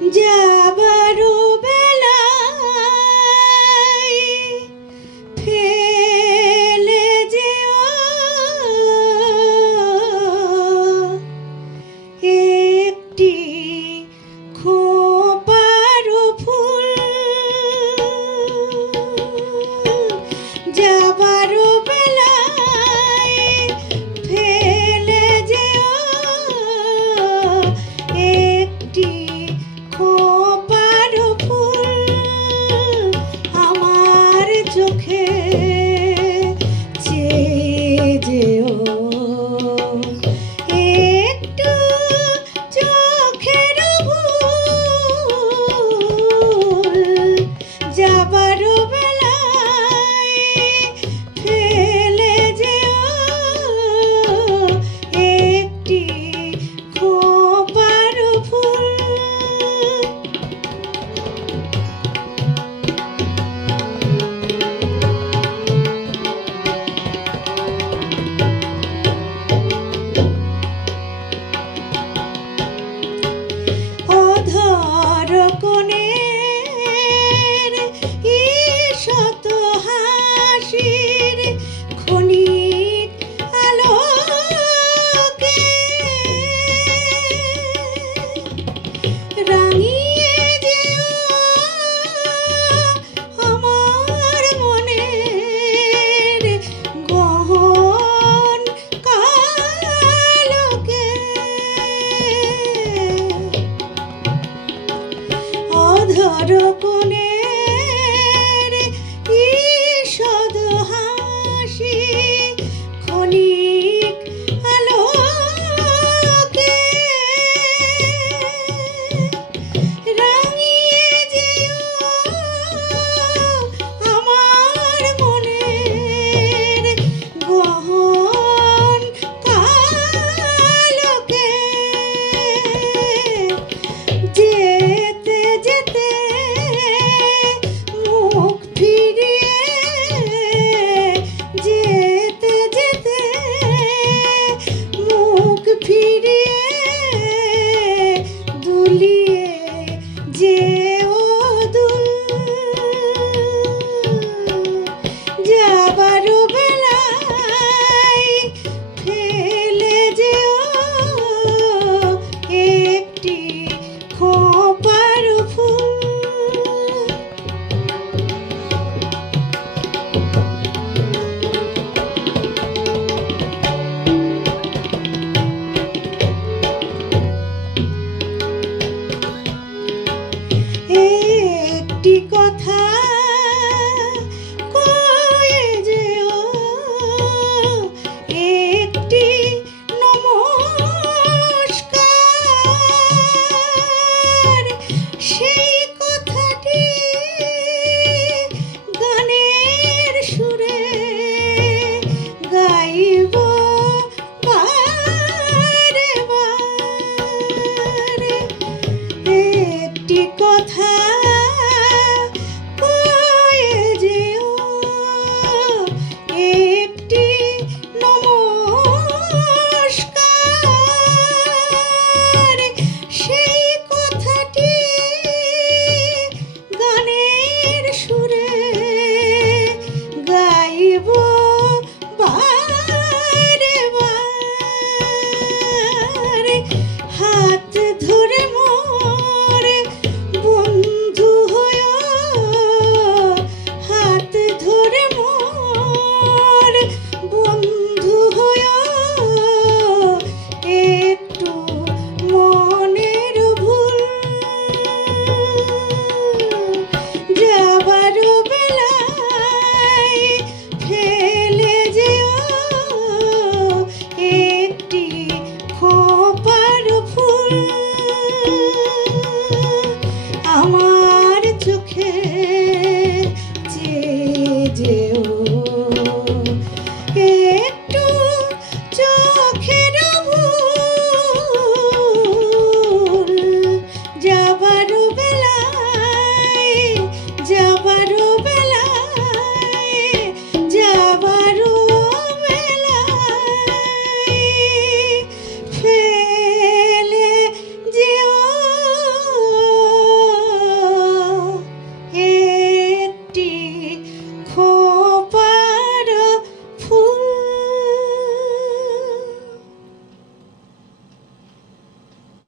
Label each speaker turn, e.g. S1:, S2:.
S1: Jab. Adhar